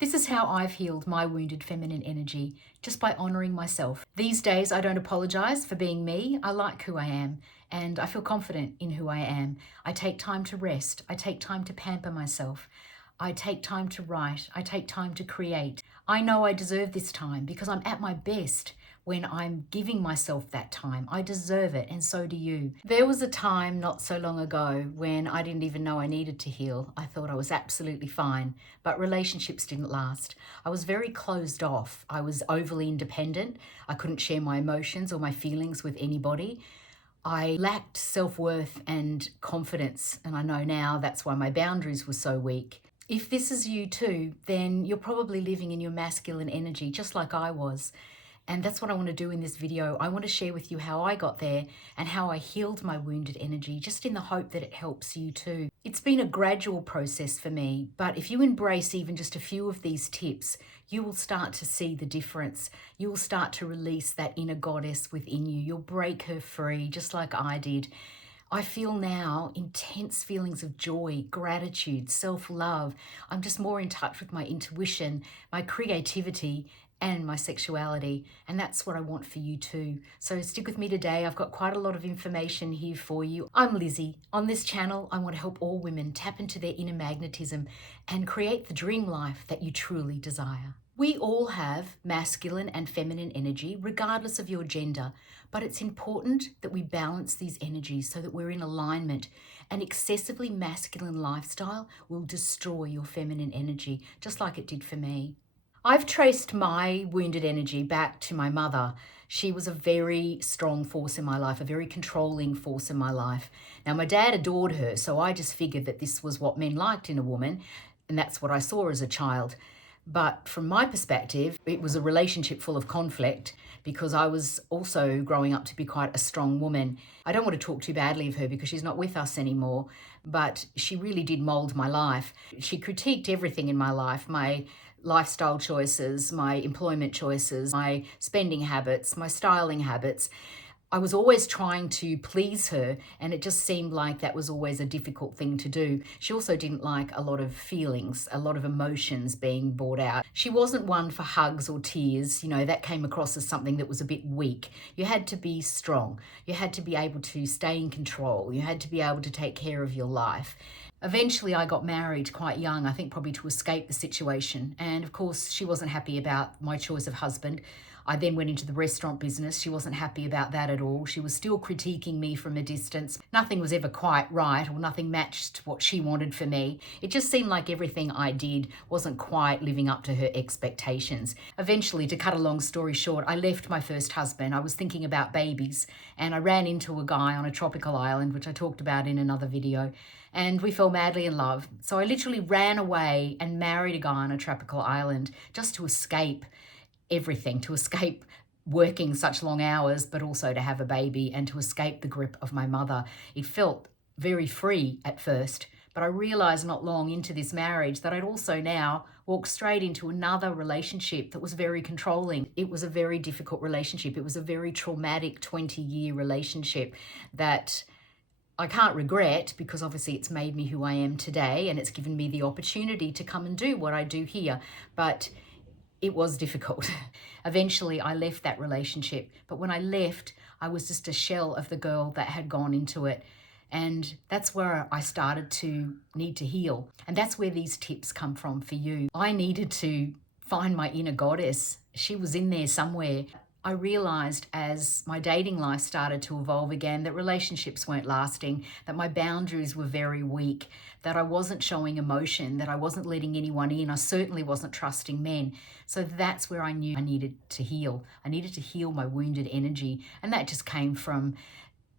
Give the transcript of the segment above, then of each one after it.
This is how I've healed my wounded feminine energy, just by honouring myself. These days, I don't apologise for being me. I like who I am, and I feel confident in who I am. I take time to rest. I take time to pamper myself. I take time to write. I take time to create. I know I deserve this time because I'm at my best when I'm giving myself that time. I deserve it, and so do you. There was a time not so long ago when I didn't even know I needed to heal. I thought I was absolutely fine, but relationships didn't last. I was very closed off. I was overly independent. I couldn't share my emotions or my feelings with anybody. I lacked self-worth and confidence, and I know now that's why my boundaries were so weak. If this is you too, then you're probably living in your masculine energy, just like I was. And that's what I want to do in this video. I want to share with you how I got there and how I healed my wounded energy, just in the hope that it helps you too. It's been a gradual process for me, but if you embrace even just a few of these tips, you will start to see the difference. You will start to release that inner goddess within you. You'll break her free, just like I did. I feel now intense feelings of joy, gratitude, self-love. I'm just more in touch with my intuition, my creativity, and my sexuality. And that's what I want for you too. So stick with me today. I've got quite a lot of information here for you. I'm Lizzie. On this channel, I want to help all women tap into their inner magnetism and create the dream life that you truly desire. We all have masculine and feminine energy, regardless of your gender, but it's important that we balance these energies so that we're in alignment. An excessively masculine lifestyle will destroy your feminine energy, just like it did for me. I've traced my wounded energy back to my mother. She was a very strong force in my life, a very controlling force in my life. Now, my dad adored her, so I just figured that this was what men liked in a woman, and that's what I saw as a child. But from my perspective, it was a relationship full of conflict because I was also growing up to be quite a strong woman. I don't want to talk too badly of her because she's not with us anymore, but she really did mold my life. She critiqued everything in my life, my lifestyle choices, my employment choices, my spending habits, my styling habits. I was always trying to please her, and it just seemed like that was always a difficult thing to do. She also didn't like a lot of feelings, a lot of emotions being brought out. She wasn't one for hugs or tears. You know, that came across as something that was a bit weak. You had to be strong. You had to be able to stay in control. You had to be able to take care of your life. Eventually, I got married quite young, I think probably to escape the situation. And of course, she wasn't happy about my choice of husband. I then went into the restaurant business. She wasn't happy about that at all. She was still critiquing me from a distance. Nothing was ever quite right, or nothing matched what she wanted for me. It just seemed like everything I did wasn't quite living up to her expectations. Eventually, to cut a long story short, I left my first husband. I was thinking about babies, and I ran into a guy on a tropical island, which I talked about in another video, and we fell madly in love. So I literally ran away and married a guy on a tropical island just to escape everything, to escape working such long hours, but also to have a baby and to escape the grip of my mother. It felt very free at first, but I realized not long into this marriage that I'd also now walked straight into another relationship that was very controlling. It was a very difficult relationship. It was a very traumatic 20-year relationship that I can't regret, because obviously it's made me who I am today and it's given me the opportunity to come and do what I do here. But it was difficult. Eventually, I left that relationship. But when I left, I was just a shell of the girl that had gone into it. And that's where I started to need to heal. And that's where these tips come from for you. I needed to find my inner goddess. She was in there somewhere. I realized as my dating life started to evolve again that relationships weren't lasting, that my boundaries were very weak, that I wasn't showing emotion, that I wasn't letting anyone in. I certainly wasn't trusting men. So that's where I knew I needed to heal. I needed to heal my wounded energy. And that just came from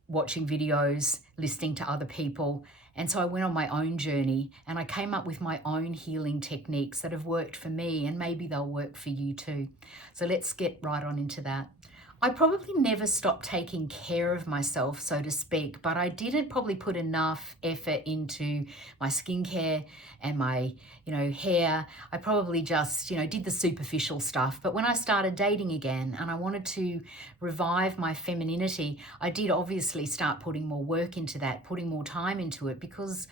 watching videos, listening to other people. And so I went on my own journey and I came up with my own healing techniques that have worked for me, and maybe they'll work for you too. So let's get right on into that. I probably never stopped taking care of myself, so to speak, but I didn't probably put enough effort into my skincare and my, hair. I probably just, did the superficial stuff. But when I started dating again and I wanted to revive my femininity, I did obviously start putting more work into that, putting more time into it, because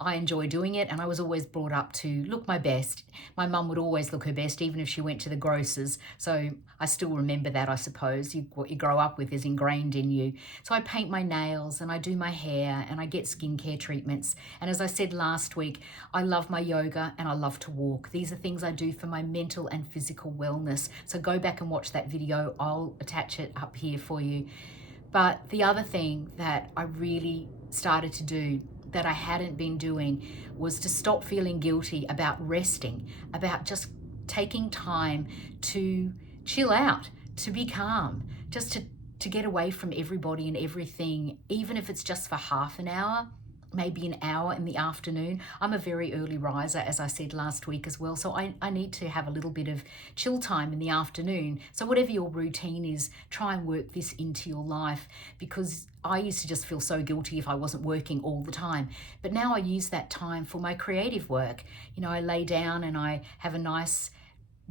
I enjoy doing it, and I was always brought up to look my best. My mum would always look her best, even if she went to the grocers. So I still remember that, I suppose. What you grow up with is ingrained in you. So I paint my nails and I do my hair and I get skincare treatments. And as I said last week, I love my yoga and I love to walk. These are things I do for my mental and physical wellness. So go back and watch that video. I'll attach it up here for you. But the other thing that I really started to do that I hadn't been doing was to stop feeling guilty about resting, about just taking time to chill out, to be calm, just to get away from everybody and everything, even if it's just for half an hour, maybe an hour in the afternoon. I'm a very early riser, as I said last week as well, so I need to have a little bit of chill time in the afternoon. So whatever your routine is, try and work this into your life, because I used to just feel so guilty if I wasn't working all the time. But now I use that time for my creative work. You know, I lay down and I have a nice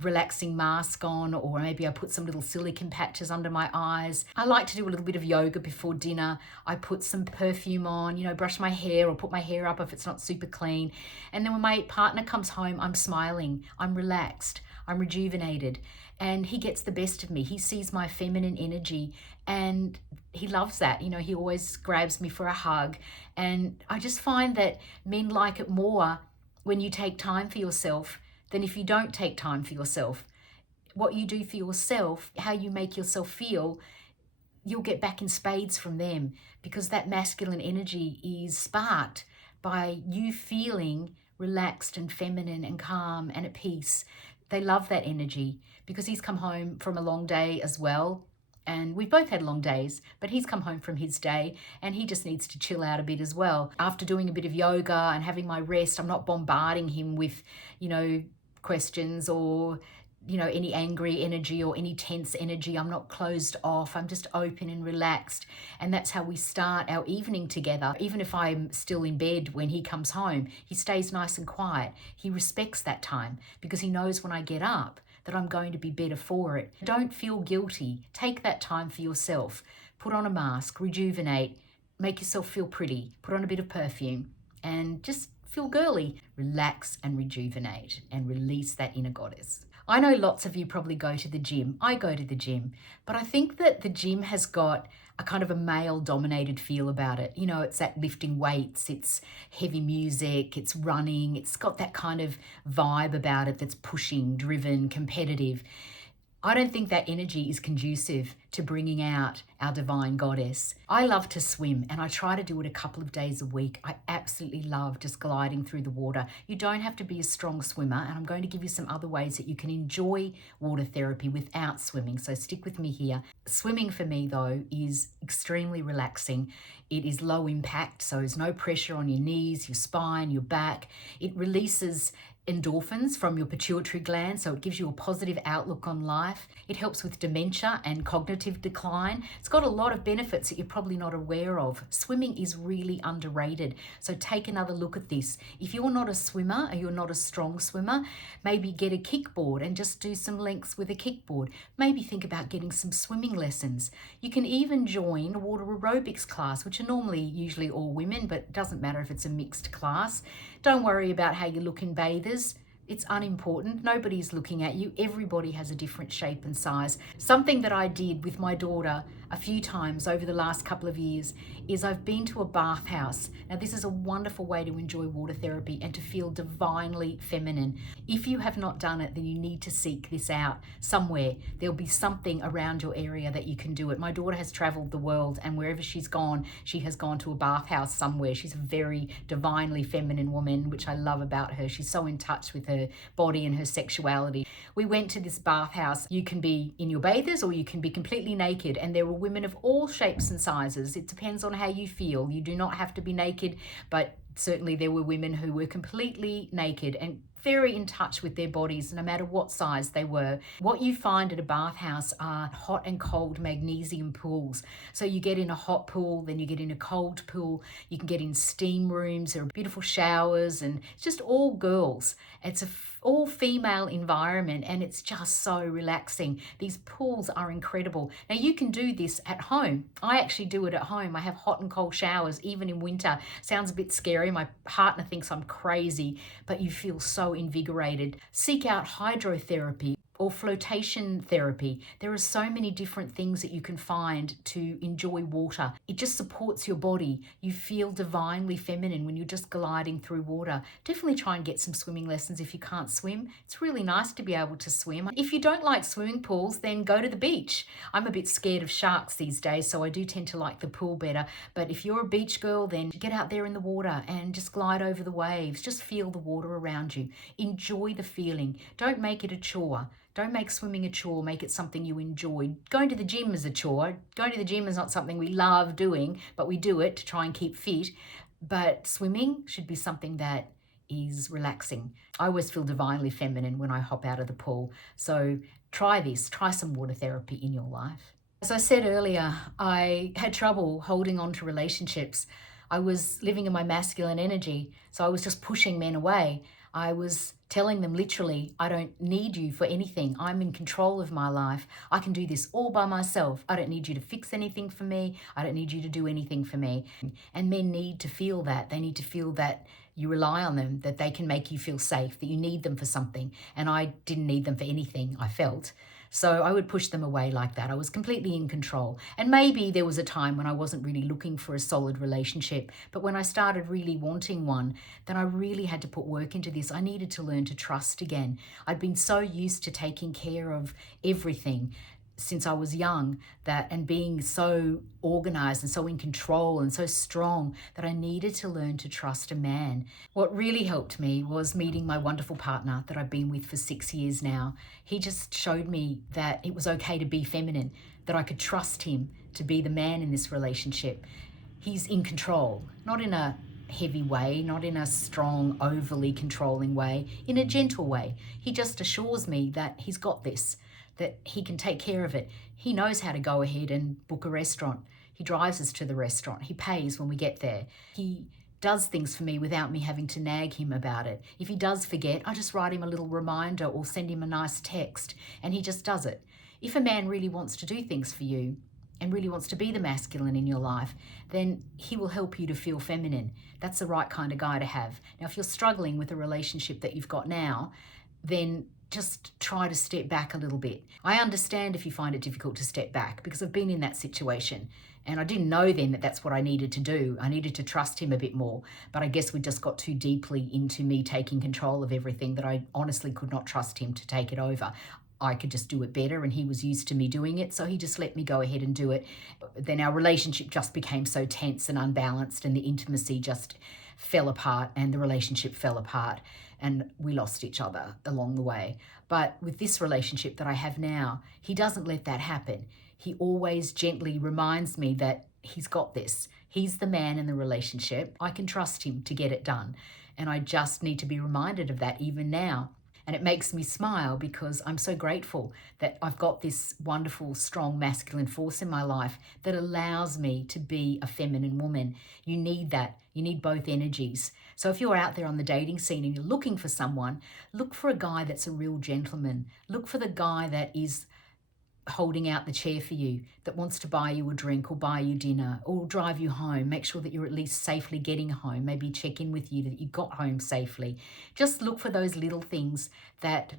relaxing mask on, or maybe I put some little silicone patches under my eyes. I like to do a little bit of yoga before dinner. I put some perfume on, you know, brush my hair or put my hair up if it's not super clean. And then when my partner comes home, I'm smiling, I'm relaxed, I'm rejuvenated, and he gets the best of me. He sees my feminine energy and he loves that. You know, he always grabs me for a hug. And I just find that men like it more when you take time for yourself than if you don't take time for yourself. What you do for yourself, how you make yourself feel, you'll get back in spades from them, because that masculine energy is sparked by you feeling relaxed and feminine and calm and at peace. They love that energy because he's come home from a long day as well. And we've both had long days, but he's come home from his day and he just needs to chill out a bit as well. After doing a bit of yoga and having my rest, I'm not bombarding him with, you know, questions or, you know, any angry energy or any tense energy. I'm not closed off. I'm just open and relaxed. And that's how we start our evening together. Even if I'm still in bed when he comes home, he stays nice and quiet. He respects that time because he knows when I get up that I'm going to be better for it. Don't feel guilty. Take that time for yourself. Put on a mask, rejuvenate, make yourself feel pretty, put on a bit of perfume, and just feel girly. Relax and rejuvenate and release that inner goddess. I know lots of you probably go to the gym. I go to the gym, but I think that the gym has got a kind of a male-dominated feel about it. You know, it's that lifting weights, it's heavy music, it's running, it's got that kind of vibe about it that's pushing, driven, competitive. I don't think that energy is conducive to bringing out our divine goddess. I love to swim and I try to do it a couple of days a week. I absolutely love just gliding through the water. You don't have to be a strong swimmer, and I'm going to give you some other ways that you can enjoy water therapy without swimming, so stick with me here. Swimming for me though is extremely relaxing. It is low impact, so there's no pressure on your knees, your spine, your back. It releases endorphins from your pituitary gland, so it gives you a positive outlook on life. It helps with dementia and cognitive decline. It's got a lot of benefits that you're probably not aware of. Swimming is really underrated, so take another look at this. If you're not a swimmer or you're not a strong swimmer, maybe get a kickboard and just do some lengths with a kickboard. Maybe think about getting some swimming lessons. You can even join a water aerobics class, which are normally usually all women, but it doesn't matter if it's a mixed class. Don't worry about how you look in bathers. It's unimportant. Nobody's looking at you. Everybody has a different shape and size. Something that I did with my daughter a few times over the last couple of years is I've been to a bathhouse. Now, this is a wonderful way to enjoy water therapy and to feel divinely feminine. If you have not done it, then you need to seek this out somewhere. There'll be something around your area that you can do it. My daughter has traveled the world, and wherever she's gone, she has gone to a bathhouse somewhere. She's a very divinely feminine woman, which I love about her. She's so in touch with her body and her sexuality. We went to this bathhouse. You can be in your bathers or you can be completely naked, and there were women of all shapes and sizes. It depends on how you feel. You do not have to be naked, but certainly there were women who were completely naked and very in touch with their bodies, no matter what size they were. What you find at a bathhouse are hot and cold magnesium pools. So you get in a hot pool, then you get in a cold pool, you can get in steam rooms, there are beautiful showers, and it's just all girls. It's a all female environment, and it's just so relaxing. These pools are incredible. Now you can do this at home. I actually do it at home. I have hot and cold showers even in winter. Sounds a bit scary. My partner thinks I'm crazy, but you feel so invigorated. Seek out hydrotherapy or flotation therapy. There are so many different things that you can find to enjoy water. It just supports your body. You feel divinely feminine when you're just gliding through water. Definitely try and get some swimming lessons if you can't swim. It's really nice to be able to swim. If you don't like swimming pools, then go to the beach. I'm a bit scared of sharks these days, so I do tend to like the pool better. But if you're a beach girl, then get out there in the water and just glide over the waves. Just feel the water around you. Enjoy the feeling. Don't make it a chore. Don't make swimming a chore, make it something you enjoy. Going to the gym is a chore. Going to the gym is not something we love doing, but we do it to try and keep fit. But swimming should be something that is relaxing. I always feel divinely feminine when I hop out of the pool. So try this, try some water therapy in your life. As I said earlier, I had trouble holding on to relationships. I was living in my masculine energy, so I was just pushing men away. I was telling them literally, I don't need you for anything. I'm in control of my life. I can do this all by myself. I don't need you to fix anything for me. I don't need you to do anything for me. And men need to feel that. They need to feel that you rely on them, that they can make you feel safe, that you need them for something. And I didn't need them for anything, I felt. So I would push them away like that. I was completely in control. And maybe there was a time when I wasn't really looking for a solid relationship. But when I started really wanting one, then I really had to put work into this. I needed to learn to trust again. I'd been so used to taking care of everything since I was young, that and being so organized and so in control and so strong, that I needed to learn to trust a man. What really helped me was meeting my wonderful partner that I've been with for 6 years now. He just showed me that it was okay to be feminine, that I could trust him to be the man in this relationship. He's in control, not in a heavy way, not in a strong, overly controlling way, in a gentle way. He just assures me that he's got this, that he can take care of it. He knows how to go ahead and book a restaurant. He drives us to the restaurant. He pays when we get there. He does things for me without me having to nag him about it. If he does forget, I just write him a little reminder or send him a nice text, and he just does it. If a man really wants to do things for you and really wants to be the masculine in your life, then he will help you to feel feminine. That's the right kind of guy to have. Now, if you're struggling with a relationship that you've got now, then just try to step back a little bit. I understand if you find it difficult to step back, because I've been in that situation and I didn't know then that that's what I needed to do. I needed to trust him a bit more, but I guess we just got too deeply into me taking control of everything that I honestly could not trust him to take it over. I could just do it better, and he was used to me doing it, so he just let me go ahead and do it. Then our relationship just became so tense and unbalanced, and the intimacy just fell apart, and the relationship fell apart, and we lost each other along the way. But with this relationship that I have now, he doesn't let that happen. He always gently reminds me that he's got this. He's the man in the relationship. I can trust him to get it done. And I just need to be reminded of that even now. And it makes me smile because I'm so grateful that I've got this wonderful, strong masculine force in my life that allows me to be a feminine woman. You need that. You need both energies. So if you're out there on the dating scene and you're looking for someone, look for a guy that's a real gentleman. Look for the guy that is holding out the chair for you, that wants to buy you a drink or buy you dinner or drive you home. Make sure that you're at least safely getting home. Maybe check in with you that you got home safely. Just look for those little things that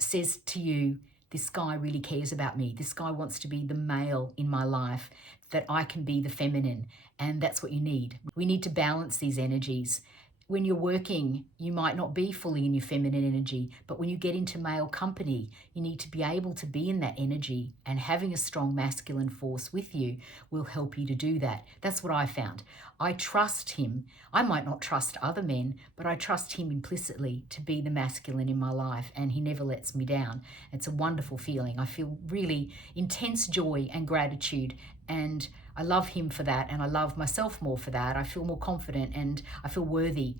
says to you, this guy really cares about me. This guy wants to be the male in my life, that I can be the feminine. And that's what you need. We need to balance these energies. When you're working, you might not be fully in your feminine energy, but when you get into male company, you need to be able to be in that energy, and having a strong masculine force with you will help you to do that. That's what I found. I trust him. I might not trust other men, but I trust him implicitly to be the masculine in my life, and he never lets me down. It's a wonderful feeling. I feel really intense joy and gratitude, and I love him for that, and I love myself more for that. I feel more confident and I feel worthy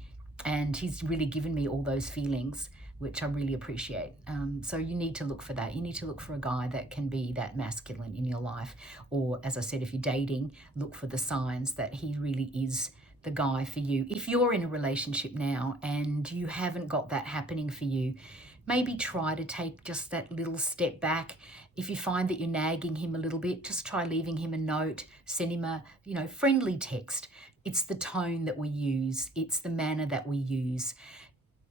And he's really given me all those feelings, which I really appreciate. So you need to look for that. You need to look for a guy that can be that masculine in your life. Or, as I said, if you're dating, look for the signs that he really is the guy for you. If you're in a relationship now and you haven't got that happening for you, maybe try to take just that little step back. If you find that you're nagging him a little bit, just try leaving him a note, send him a, friendly text. It's the tone that we use. It's the manner that we use.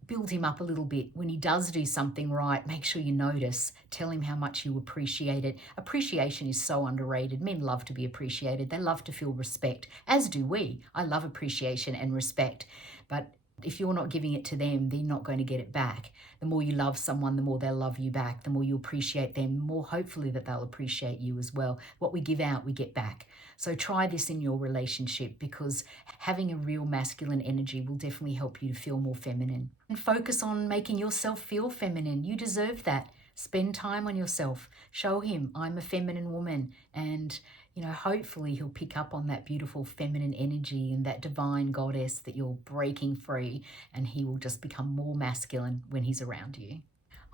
Build him up a little bit. When he does do something right, make sure you notice. Tell him how much you appreciate it. Appreciation is so underrated. Men love to be appreciated. They love to feel respect, as do we. I love appreciation and respect. But if you're not giving it to them, they're not going to get it back. The more you love someone, the more they'll love you back. The more you appreciate them, the more hopefully that they'll appreciate you as well. What we give out, we get back. So try this in your relationship, because having a real masculine energy will definitely help you to feel more feminine. And focus on making yourself feel feminine. You deserve that. Spend time on yourself. Show him I'm a feminine woman, and hopefully he'll pick up on that beautiful feminine energy and that divine goddess that you're breaking free, and he will just become more masculine when he's around you.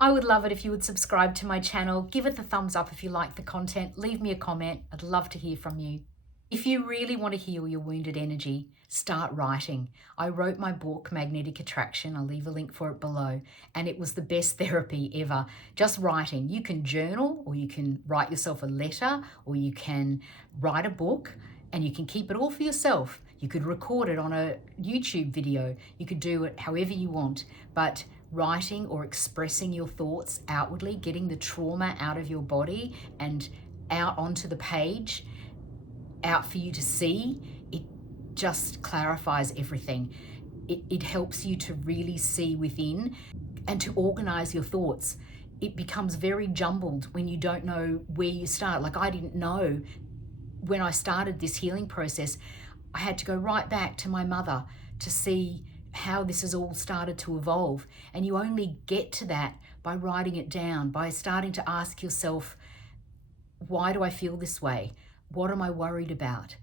I would love it if you would subscribe to my channel. Give it the thumbs up if you like the content. Leave me a comment. I'd love to hear from you. If you really want to heal your wounded energy, start writing. I wrote my book, Magnetic Attraction. I'll leave a link for it below. And it was the best therapy ever. Just writing. You can journal, or you can write yourself a letter, or you can write a book, and you can keep it all for yourself. You could record it on a YouTube video. You could do it however you want. But writing or expressing your thoughts outwardly, getting the trauma out of your body and out onto the page, out for you to see, it just clarifies everything. It helps you to really see within and to organize your thoughts. It becomes very jumbled when you don't know where you start. Like, I didn't know when I started this healing process, I had to go right back to my mother to see how this has all started to evolve. And you only get to that by writing it down, by starting to ask yourself, why do I feel this way? What am I worried about?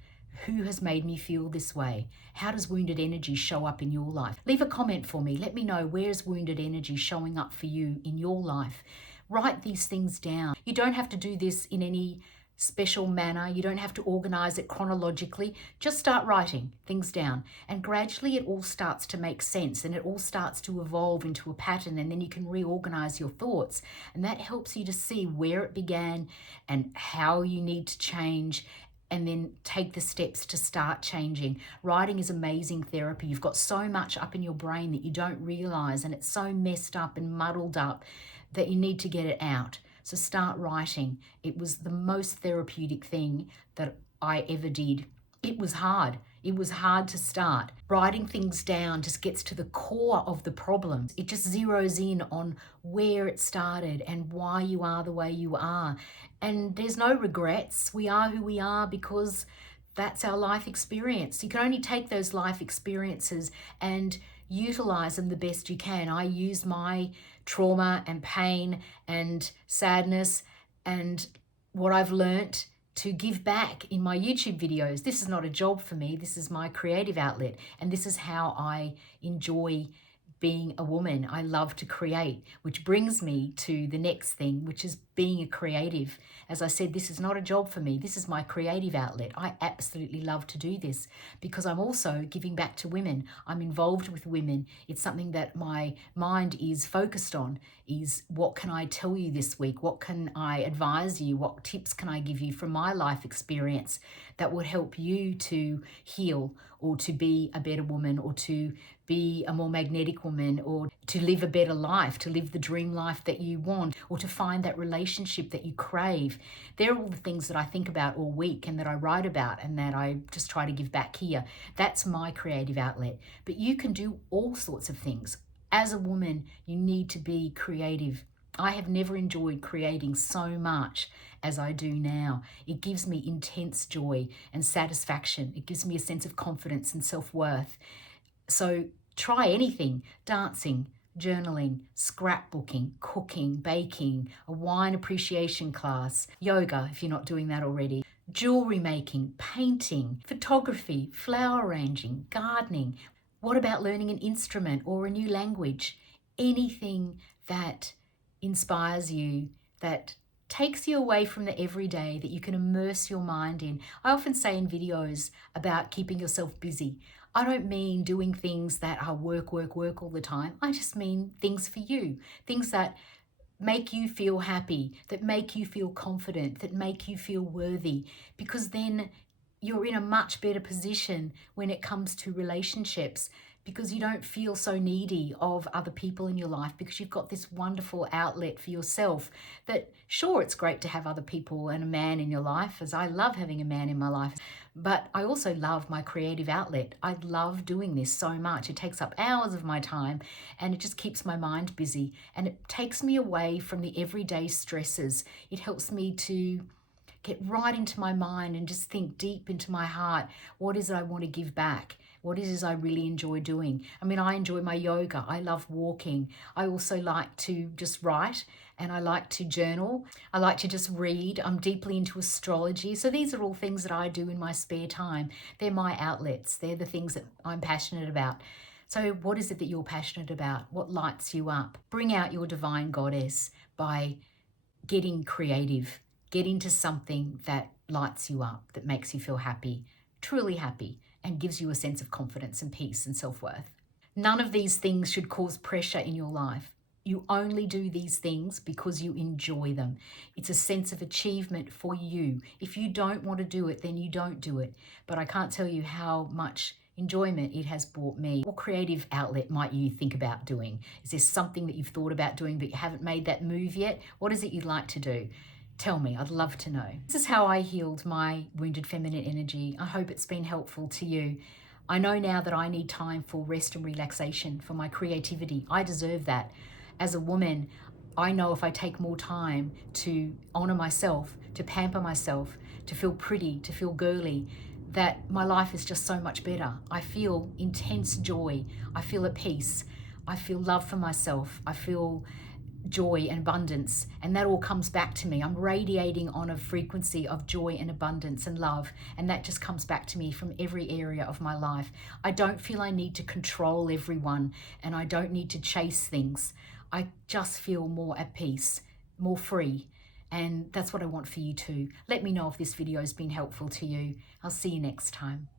Who has made me feel this way? How does wounded energy show up in your life? Leave a comment for me. Let me know, where's wounded energy showing up for you in your life? Write these things down. You don't have to do this in any special manner. You don't have to organize it chronologically. Just start writing things down, and gradually it all starts to make sense, and it all starts to evolve into a pattern, and then you can reorganize your thoughts, and that helps you to see where it began and how you need to change, and then take the steps to start changing. Writing is amazing therapy. You've got so much up in your brain that you don't realize, and it's so messed up and muddled up that you need to get it out. So start writing. It was the most therapeutic thing that I ever did. It was hard. It was hard to start. Writing things down just gets to the core of the problem. It just zeroes in on where it started and why you are the way you are. And there's no regrets. We are who we are because that's our life experience. You can only take those life experiences and utilize them the best you can. I use my trauma and pain and sadness and what I've learnt to give back in my YouTube videos. This is not a job for me. This is my creative outlet. And this is how I enjoy being a woman. I love to create, which brings me to the next thing, which is being a creative. As I said, this is not a job for me. This is my creative outlet. I absolutely love to do this because I'm also giving back to women. I'm involved with women. It's something that my mind is focused on, is what can I tell you this week? What can I advise you? What tips can I give you from my life experience that would help you to heal, or to be a better woman, or to be a more magnetic woman, or to live a better life, to live the dream life that you want, or to find that relationship that you crave. They're all the things that I think about all week and that I write about and that I just try to give back here. That's my creative outlet. But you can do all sorts of things. As a woman, you need to be creative. I have never enjoyed creating so much as I do now. It gives me intense joy and satisfaction. It gives me a sense of confidence and self-worth. So try anything: dancing, journaling, scrapbooking, cooking, baking, a wine appreciation class, yoga if you're not doing that already, jewelry making, painting, photography, flower arranging, gardening. What about learning an instrument or a new language? Anything that inspires you, that takes you away from the everyday, that you can immerse your mind in. I often say in videos about keeping yourself busy, I don't mean doing things that are work, work, work all the time. I just mean things for you, things that make you feel happy, that make you feel confident, that make you feel worthy, because then you're in a much better position when it comes to relationships, because you don't feel so needy of other people in your life, because you've got this wonderful outlet for yourself. That sure, it's great to have other people and a man in your life, as I love having a man in my life, but I also love my creative outlet. I love doing this so much. It takes up hours of my time and it just keeps my mind busy, and it takes me away from the everyday stresses. It helps me to get right into my mind and just think deep into my heart. What is it I want to give back? What is it I really enjoy doing? I mean, I enjoy my yoga. I love walking. I also like to just write, and I like to journal. I like to just read. I'm deeply into astrology. So these are all things that I do in my spare time. They're my outlets. They're the things that I'm passionate about. So what is it that you're passionate about? What lights you up? Bring out your divine goddess by getting creative. Get into something that lights you up, that makes you feel happy, truly happy, and gives you a sense of confidence and peace and self-worth. None of these things should cause pressure in your life. You only do these things because you enjoy them. It's a sense of achievement for you. If you don't want to do it, then you don't do it. But I can't tell you how much enjoyment it has brought me. What creative outlet might you think about doing? Is there something that you've thought about doing but you haven't made that move yet? What is it you'd like to do? Tell me, I'd love to know. This is how I healed my wounded feminine energy. I hope it's been helpful to you. I know now that I need time for rest and relaxation, for my creativity. I deserve that. As a woman, I know if I take more time to honor myself, to pamper myself, to feel pretty, to feel girly, that my life is just so much better. I feel intense joy. I feel at peace. I feel love for myself. I feel joy and abundance, and that all comes back to me. I'm radiating on a frequency of joy and abundance and love, and that just comes back to me from every area of my life. I don't feel I need to control everyone, and I don't need to chase things. I just feel more at peace, more free, and that's what I want for you too. Let me know if this video has been helpful to you. I'll see you next time.